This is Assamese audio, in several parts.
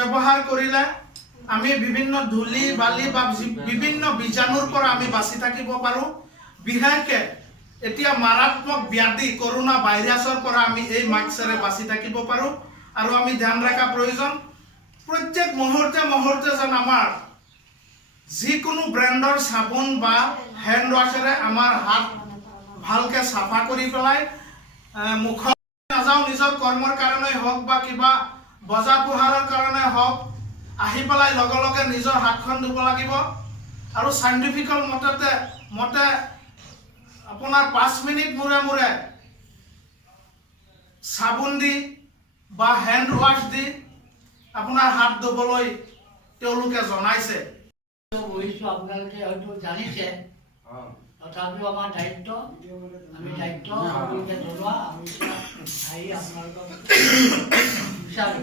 ব্যৱহাৰ কৰিলে আমি বিভিন্ন ধূলি বালি বা বিভিন্ন বীজাণুৰ পৰা আমি বাচি থাকিব পাৰোঁ। বিশেষকৈ এতিয়া মাৰাত্মক ব্যাধি কৰোনা ভাইৰাছৰ পৰা আমি এই মাস্কেৰে বাচি থাকিব পাৰোঁ। আৰু আমি ধ্যান ৰখা প্ৰয়োজন, প্ৰত্যেক মুহূৰ্তে মুহূৰ্তে যেন আমাৰ যিকোনো ব্ৰেণ্ডৰ চাবোন বা হেণ্ড ৱাছেৰে আমাৰ হাত ভালকৈ চাফা কৰি পেলাই মুখত নাযাওঁ, নিজৰ কৰ্মৰ কাৰণে হওক বা কিবা বজাৰ পোহাৰৰ কাৰণে হওক, আহি পেলাই লগে লগে নিজৰ হাতখন ধুব লাগিব। আৰু চাইণ্টিফিকেল মতে আপোনাৰ 5 মিনিট মূৰে মূৰে চাবোন দি বা হেণ্ড ৱাছ দি আপোনাৰ হাত ধুবলৈ তেওঁলোকে জনাইছে। আপোনালোকে হয়তো জানিছে, তথাপিও আমাৰ দায়িত্ব, আমি দায়িত্ব সকলোকে জনোৱা। আমি আহি আপোনালোকক বিচাৰোঁ।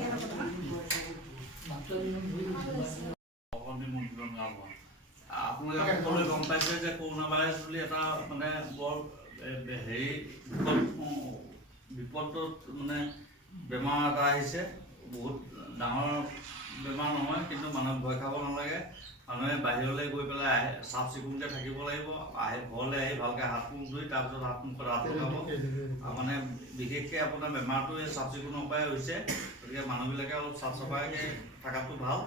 আপোনালোকে সকলোৱে গম পাইছে যে কৰোনা ভাইৰাছ বুলি এটা মানে বৰ হেৰি বিপদত মানে বেমাৰ এটা আহিছে। বহুত ডাঙৰ বেমাৰ নহয়, কিন্তু মানুহে ভয় খাব নালাগে। মানুহে বাহিৰলৈ গৈ পেলাই চাফ চিকুণকৈ থাকিব লাগিব। ঘৰলৈ আহি ভালকৈ হাত মুখ ধুই তাৰপিছত হাত মুখত হাত লগাব। মানে বিশেষকৈ আপোনাৰ বেমাৰটো এই চাফ চিকুণৰ পৰাই হৈছে। গতিকে মানুহবিলাকে অলপ চাফ চাফাইকৈ থকাটো ভাল।